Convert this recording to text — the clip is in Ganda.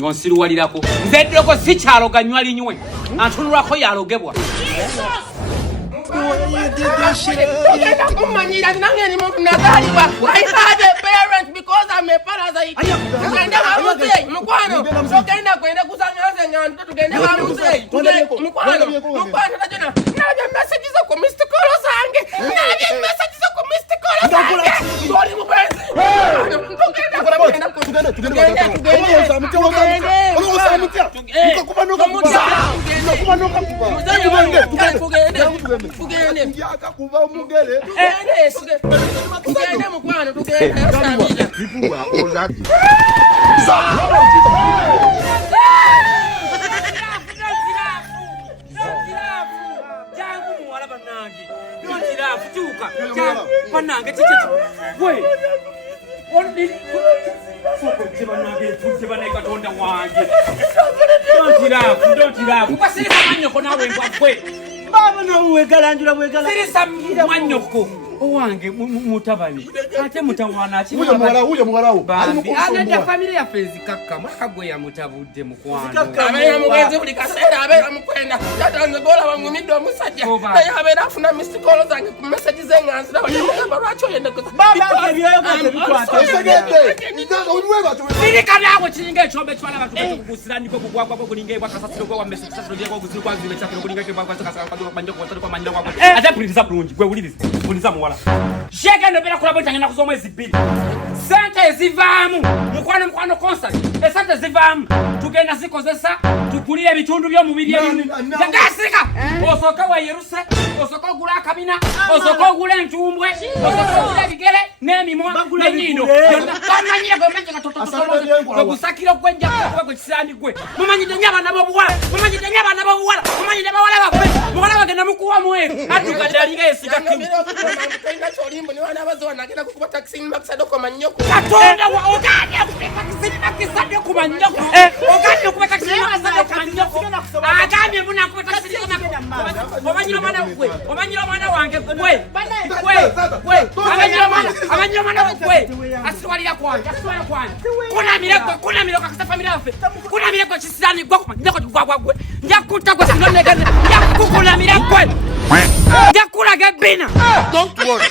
ngonsiruwalirako nzeddeko si kyaloga nywa linywe antunulako yalogebwa I had a parent because I'm a parasite. Owange mutabani ate mutawana ki huyo mwalawo anenda familia fezi kakka makagwe ya mutabudde mukwano abera mugenzi buli kaseera abera mukwenda tatanze gola bangumidde omusajja naye abera afuna missed call zange ku message zenganzira bali lwaki oyenda kuza baba ebyoyogaze bikwata biri kanawe kiringa ekyombe kyala abantu kugusira ndiko kugwagwa ko kulinga ebwa kasasiro kwa message kasasiro ndiko kugusira kwa zibe cyakiro kulinga ke bwa kasasiro kwa manjo kwa manjo kwa ate prince bulungi gwe wulirize muliza muwala shega ndo bera kulabo tangena kusoma ezibili sente ezivaamu mukwano concert esente zivaamu tugenda zikozesa tukulire bitundu byo mubiri yagasika osoka wa yeruse osoka gula akabina osoka gula entumbwe osoka gula bigere n'emimwa n'enyindo kamanyire gomenje katoto kusoma gusakira kwenja kwa kisandi gwe mumanyide nyaba nabo buwala mumanyide nyaba nabo buwala mumanyide bawala bakwe muwala bagenda mukuwa mwe atukadalinga esika kimi cholimbo ni wana bazo wanagenda kukuba taxi makisado kwa manyoko katonda wa ogani akupa taxi makisado kwa manyoko ogani akupa taxi makisado kwa manyoko agani mbona akupa taxi omanyiro mwana ukwe omanyiro mwana wange kwe omanyiro mwana ukwe aswalira kwanje kuna mireko kasa familia yafe kuna mireko kisani gwa kwa ndako gwa njakuta kwa sinonegana yakukula mireko yakula gebina don't worry